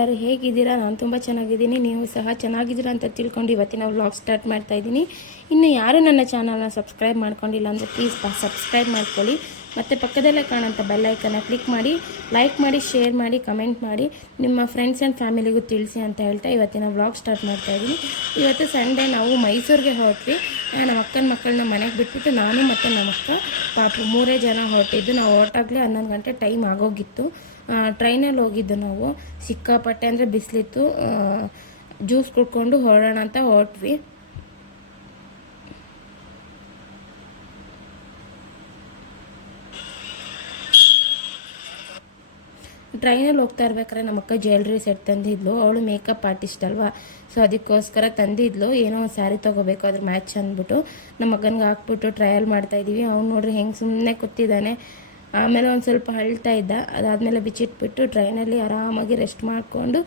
ಎಲ್ಲರೂ ಹೇಗಿದ್ದೀರಾ? ನಾನು ತುಂಬ ಚೆನ್ನಾಗಿದ್ದೀನಿ. ನೀವು ಸಹ ಚೆನ್ನಾಗಿದ್ದೀರಾ ಅಂತ ತಿಳ್ಕೊಂಡು ಇವತ್ತಿನ ವ್ಲಾಗ್ ಸ್ಟಾರ್ಟ್ ಮಾಡ್ತಾ ಇದ್ದೀನಿ. ಇನ್ನು ಯಾರು ನನ್ನ ಚಾನಲ್ನ ಸಬ್ಸ್ಕ್ರೈಬ್ ಮಾಡ್ಕೊಂಡಿಲ್ಲ ಅಂದರೆ ಪ್ಲೀಸ್ ಸಬ್ಸ್ಕ್ರೈಬ್ ಮಾಡ್ಕೊಳ್ಳಿ. ಮತ್ತು ಪಕ್ಕದಲ್ಲೇ ಕಾಣೋಂಥ ಬೆಲ್ಲೈಕನ್ನ ಕ್ಲಿಕ್ ಮಾಡಿ ಲೈಕ್ ಮಾಡಿ ಶೇರ್ ಮಾಡಿ ಕಮೆಂಟ್ ಮಾಡಿ, ನಿಮ್ಮ ಫ್ರೆಂಡ್ಸ್ ಆ್ಯಂಡ್ ಫ್ಯಾಮಿಲಿಗೂ ತಿಳಿಸಿ ಅಂತ ಹೇಳ್ತಾ ಇವತ್ತಿನ ವ್ಲಾಗ್ ಸ್ಟಾರ್ಟ್ ಮಾಡ್ತಾ ಇದ್ದೀನಿ. ಇವತ್ತು ಸಂಡೇ ನಾವು ಮೈಸೂರಿಗೆ ಹೊರಟ್ವಿ. ನಮ್ಮ ಅಕ್ಕನ ಮಕ್ಕಳನ್ನ ಮನೆಗೆ ಬಿಟ್ಬಿಟ್ಟು ನಾನು ಮತ್ತು ನಮ್ಮ ಅಕ್ಕ, ಪಾಪು ಮೂರೇ ಜನ ಹೊರಟಿದ್ದು. ನಾವು ಹೊರಟಾಗಲೇ ಹನ್ನೊಂದು ಗಂಟೆ ಟೈಮ್ ಆಗೋಗಿತ್ತು. ಟ್ರೈನಲ್ಲಿ ಹೋಗಿದ್ದು ನಾವು. ಸಿಕ್ಕಾಪಟ್ಟೆ ಅಂದರೆ ಬಿಸಿಲಿತ್ತು. ಜ್ಯೂಸ್ ಕುಡ್ಕೊಂಡು ಹೊರಡೋಣ ಅಂತ ಹೊರಟ್ವಿ. ಟ್ರೈನಲ್ಲಿ ಹೋಗ್ತಾ ಇರ್ಬೇಕಾದ್ರೆ ನಮ್ಮಕ್ಕ ಜ್ಯುವೆಲ್ರಿ ಸೆಟ್ ತಂದಿದ್ಲು. ಅವಳು ಮೇಕಪ್ ಆರ್ಟಿಸ್ಟ್ ಅಲ್ವಾ? ಸೊ ಅದಕ್ಕೋಸ್ಕರ ತಂದಿದ್ಲು. ಏನೋ ಒಂದು ಸ್ಯಾರಿ ತೊಗೋಬೇಕು ಅದ್ರ ಮ್ಯಾಚ್ ಅಂದ್ಬಿಟ್ಟು. ನಮ್ಮ ಮಗನಿಗೆ ಹಾಕ್ಬಿಟ್ಟು ಟ್ರಯಲ್ ಮಾಡ್ತಾ ಇದ್ದೀವಿ ಅವ್ನು ನೋಡ್ರಿ ಹೆಂಗೆ ಸುಮ್ಮನೆ ಕೂತಿದ್ದಾನೆ. ಆಮೇಲೆ ಒಂದು ಸ್ವಲ್ಪ ಅಳ್ತಾ ಇದ್ದ. ಅದಾದಮೇಲೆ ಬಿಚ್ಚಿಟ್ಬಿಟ್ಟು ಟ್ರೈನಲ್ಲಿ ಆರಾಮಾಗಿ ರೆಸ್ಟ್ ಮಾಡಿಕೊಂಡು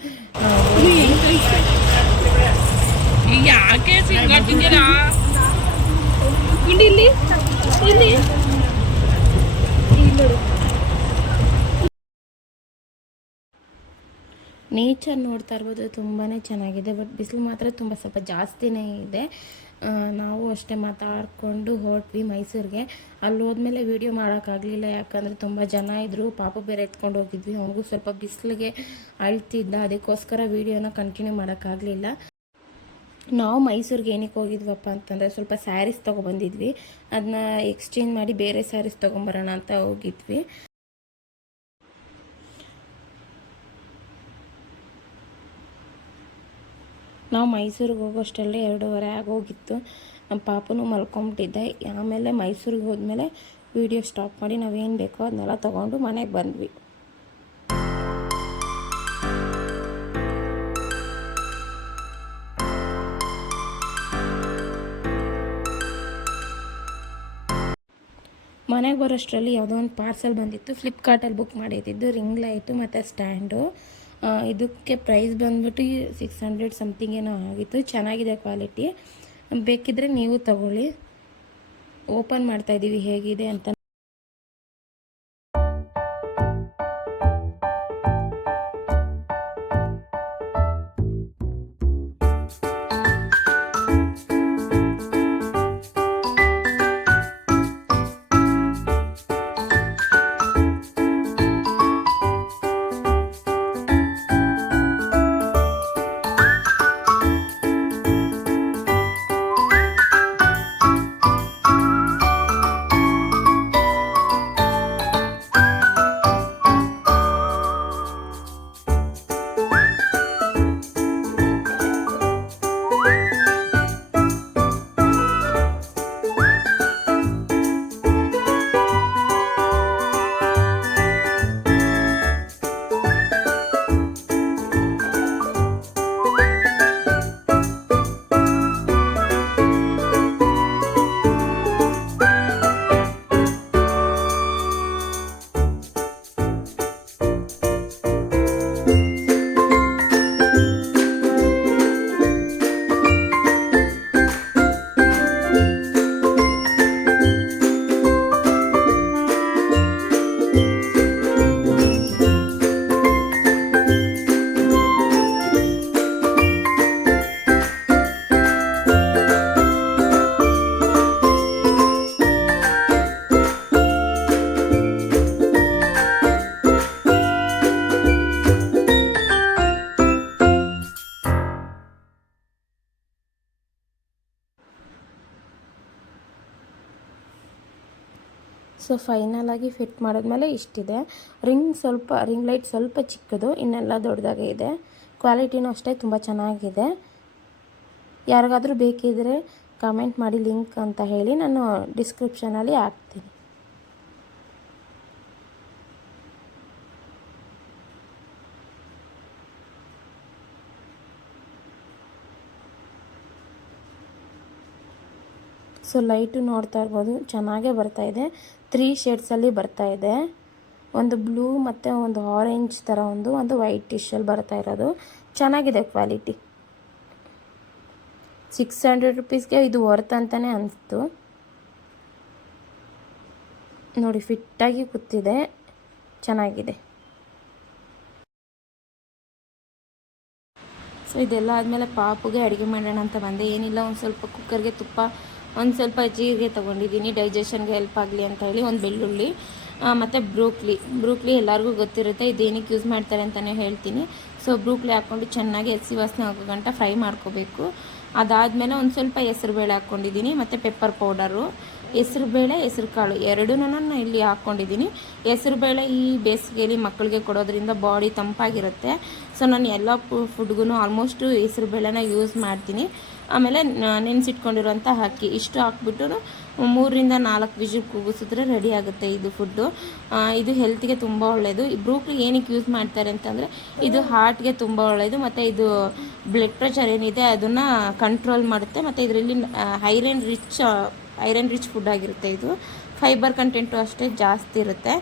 ಇಲ್ಲಿ ಇಲ್ಲಿ ಇಲ್ಲಿ ನೇಚರ್ ನೋಡ್ತಾ ಇರ್ಬೋದು ತುಂಬಾ ಚೆನ್ನಾಗಿದೆ. ಬಟ್ ಬಿಸಿಲು ಮಾತ್ರ ತುಂಬ ಸ್ವಲ್ಪ ಜಾಸ್ತಿನೇ ಇದೆ. ನಾವು ಅಷ್ಟೇ ಮಾತಾಡ್ಕೊಂಡು ಹೊರಟ್ವಿ ಮೈಸೂರಿಗೆ. ಅಲ್ಲಿ ಹೋದ್ಮೇಲೆ ವೀಡಿಯೋ ಮಾಡೋಕ್ಕಾಗಲಿಲ್ಲ. ಯಾಕಂದರೆ ತುಂಬ ಜನ ಇದ್ದರು ಪಾಪ ಬೇರೆ ಎತ್ಕೊಂಡು ಹೋಗಿದ್ವಿ. ಅವನಿಗೂ ಸ್ವಲ್ಪ ಬಿಸಿಲಿಗೆ ಅಳ್ತಿದ್ದ. ಅದಕ್ಕೋಸ್ಕರ ವೀಡಿಯೋನ ಕಂಟಿನ್ಯೂ ಮಾಡೋಕ್ಕಾಗಲಿಲ್ಲ. ನಾವು ಮೈಸೂರಿಗೆ ಏನಕ್ಕೆ ಹೋಗಿದ್ವಪ್ಪ ಅಂತಂದರೆ ಸ್ವಲ್ಪ ಸ್ಯಾರೀಸ್ ತೊಗೊಬಂದಿದ್ವಿ. ಅದನ್ನ ಎಕ್ಸ್ಚೇಂಜ್ ಮಾಡಿ ಬೇರೆ ಸ್ಯಾರೀಸ್ ತೊಗೊಂಬರೋಣ ಅಂತ ಹೋಗಿದ್ವಿ. ನಾವು ಮೈಸೂರಿಗೆ ಹೋಗೋಷ್ಟರಲ್ಲಿ ಎರಡೂವರೆ ಆಗೋಗಿತ್ತು. ನಮ್ಮ ಪಾಪನೂ ಮಲ್ಕೊಂಬಿಟ್ಟಿದ್ದೆ. ಆಮೇಲೆ ಮೈಸೂರಿಗೆ ಹೋದ್ಮೇಲೆ ವೀಡಿಯೋ ಸ್ಟಾಪ್ ಮಾಡಿ ನಾವೇನು ಬೇಕೋ ಅದನ್ನೆಲ್ಲ ತೊಗೊಂಡು ಮನೆಗೆ ಬಂದ್ವಿ. ಮನೆಗೆ ಬರೋಷ್ಟರಲ್ಲಿ ಯಾವುದೋ ಒಂದು ಪಾರ್ಸೆಲ್ ಬಂದಿತ್ತು. ಫ್ಲಿಪ್ಕಾರ್ಟಲ್ಲಿ ಬುಕ್ ಮಾಡಿದ್ದಿದ್ದು ರಿಂಗ್ ಲೈಟು ಮತ್ತು ಸ್ಟ್ಯಾಂಡು. ಇದಕ್ಕೆ ಪ್ರೈಸ್ ಬಂದ್ಬಿಟ್ಟು ಸಿಕ್ಸ್ ಹಂಡ್ರೆಡ್ ಸಮಥಿಂಗ್ ಏನೋ ಆಗಿತ್ತು. ಚೆನ್ನಾಗಿದೆ ಕ್ವಾಲಿಟಿ ಬೇಕಿದ್ರೆ ನೀವು ತಗೊಳ್ಳಿ. ಓಪನ್ ಮಾಡ್ತಾ ಇದ್ದೀವಿ ಹೇಗಿದೆ ಅಂತ ಸೊ ಫೈನಲ್ ಆಗಿ ಫಿಟ್ ಮಾಡಿದ್ಮೇಲೆ ಇಷ್ಟಿದೆ. ರಿಂಗ್ ಸ್ವಲ್ಪ ರಿಂಗ್ ಲೈಟ್ ಸ್ವಲ್ಪ ಚಿಕ್ಕದು, ಇನ್ನೆಲ್ಲ ದೊಡ್ಡದಾಗೆ ಇದೆ. ಕ್ವಾಲಿಟಿನೂ ಅಷ್ಟೇ ತುಂಬ ಚೆನ್ನಾಗಿದೆ. ಯಾರಿಗಾದರೂ ಬೇಕಿದ್ದರೆ ಕಮೆಂಟ್ ಮಾಡಿ ಲಿಂಕ್ ಅಂತ ಹೇಳಿ ನಾನು ಡಿಸ್ಕ್ರಿಪ್ಷನಲ್ಲಿ ಹಾಕ್ತೀನಿ. ಸೊ ಲೈಟು ನೋಡ್ತಾ ಇರ್ಬೋದು. ಚೆನ್ನಾಗೇ ಬರ್ತಾ ಇದೆ. ತ್ರೀ ಶೇಡ್ಸಲ್ಲಿ ಬರ್ತಾ ಇದೆ. ಒಂದು ಬ್ಲೂ ಮತ್ತು ಒಂದು ಆರೆಂಜ್ ಥರ ಒಂದು ಒಂದು ವೈಟ್ ಟಿಶಲ್ಲಿ ಬರ್ತಾ ಇರೋದು. ಚೆನ್ನಾಗಿದೆ ಕ್ವಾಲಿಟಿ ಸಿಕ್ಸ್ ಹಂಡ್ರೆಡ್ ರುಪೀಸ್ಗೆ ಇದು ವರ್ತ್ ಅಂತಲೇ ಅನಿಸ್ತು. ನೋಡಿ ಫಿಟ್ಟಾಗಿ ಕೂತಿದೆ. ಚೆನ್ನಾಗಿದೆ. ಸೊ ಇದೆಲ್ಲ ಆದಮೇಲೆ ಪಾಪುಗೆ ಅಡುಗೆ ಮಾಡೋಣ ಅಂತ ಬಂದೆ. ಏನಿಲ್ಲ, ಒಂದು ಸ್ವಲ್ಪ ಕುಕ್ಕರ್ಗೆ ತುಪ್ಪ ಒಂದು ಸ್ವಲ್ಪ ಜೀರಿಗೆ ತೊಗೊಂಡಿದ್ದೀನಿ ಡೈಜೆಷನ್ಗೆ ಹೆಲ್ಪ್ ಆಗಲಿ ಅಂತ ಹೇಳಿ ಒಂದು ಬೆಳ್ಳುಳ್ಳಿ ಮತ್ತು ಬ್ರೂಕ್ಲಿ. ಬ್ರೂಕ್ಲಿ ಎಲ್ಲರಿಗೂ ಗೊತ್ತಿರುತ್ತೆ ಇದೇನಕ್ಕೆ ಯೂಸ್ ಮಾಡ್ತಾರೆ ಅಂತಲೇ ಹೇಳ್ತೀನಿ. ಸೊ ಬ್ರೂಕ್ಲಿ ಹಾಕ್ಕೊಂಡು ಚೆನ್ನಾಗಿ ಹಸಿ ವಾಸನೆ ಆಗೋ ಗಂಟ ಫ್ರೈ ಮಾಡ್ಕೋಬೇಕು. ಅದಾದಮೇಲೆ ಒಂದು ಸ್ವಲ್ಪ ಹೆಸರುಬೇಳೆ ಹಾಕ್ಕೊಂಡಿದ್ದೀನಿ, ಮತ್ತು ಪೆಪ್ಪರ್ ಪೌಡರು ಹೆಸರುಬೇಳೆ ಹೆಸರು ಕಾಳು ಎರಡೂ ನಾನು ಇಲ್ಲಿ ಹಾಕ್ಕೊಂಡಿದ್ದೀನಿ. ಹೆಸರುಬೇಳೆ ಈ ಬೇಸಿಗೆಯಲ್ಲಿ ಮಕ್ಕಳಿಗೆ ಕೊಡೋದ್ರಿಂದ ಬಾಡಿ ತಂಪಾಗಿರುತ್ತೆ. ಸೊ ನಾನು ಎಲ್ಲ ಫುಡ್ಗೂ ಆಲ್ಮೋಸ್ಟು ಹೆಸರುಬೇಳೆನ ಯೂಸ್ ಮಾಡ್ತೀನಿ. ಆಮೇಲೆ ನೆನೆಸಿಟ್ಕೊಂಡಿರುವಂಥ ಅಕ್ಕಿ. ಇಷ್ಟು ಹಾಕ್ಬಿಟ್ಟು ಮೂರರಿಂದ ನಾಲ್ಕು ವಿಜಿಲ್ ಕೂಗಿಸಿದ್ರೆ ರೆಡಿ ಆಗುತ್ತೆ ಇದು ಫುಡ್ಡು ಇದು ಹೆಲ್ತ್ಗೆ ತುಂಬ ಒಳ್ಳೆಯದು ಬ್ರೂಕ್ಲಿ ಏನಕ್ಕೆ ಯೂಸ್ ಮಾಡ್ತಾರೆ ಅಂತಂದರೆ ಇದು ಹಾರ್ಟ್ಗೆ ತುಂಬ ಒಳ್ಳೆಯದು ಮತ್ತು ಇದು ಬ್ಲಡ್ ಪ್ರೆಷರ್ ಏನಿದೆ ಅದನ್ನು ಕಂಟ್ರೋಲ್ ಮಾಡುತ್ತೆ ಮತ್ತು ಇದರಲ್ಲಿ iron rich iron rich food ಆಗಿರುತ್ತೆ ಇದು. ಫೈಬರ್ ಕಂಟೆಂಟು ಅಷ್ಟೇ ಜಾಸ್ತಿ ಇರುತ್ತೆ.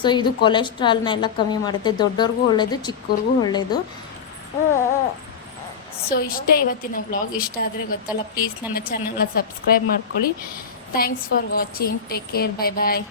ಸೊ ಇದು ಕೊಲೆಸ್ಟ್ರಾಲ್ನ ಎಲ್ಲ ಕಮ್ಮಿ ಮಾಡುತ್ತೆ. ದೊಡ್ಡವ್ರಿಗೂ ಒಳ್ಳೆಯದು ಚಿಕ್ಕವ್ರಿಗೂ ಒಳ್ಳೆಯದು ಸೊ, ಇಷ್ಟೇ ಇವತ್ತಿನ ವ್ಲಾಗ್ ಇಷ್ಟ ಆದರೆ ಗೊತ್ತಲ್ಲ ಪ್ಲೀಸ್ ನನ್ನ ಚಾನಲ್ನ ಸಬ್ಸ್ಕ್ರೈಬ್ ಮಾಡ್ಕೊಳ್ಳಿ. Thanks for watching take care bye bye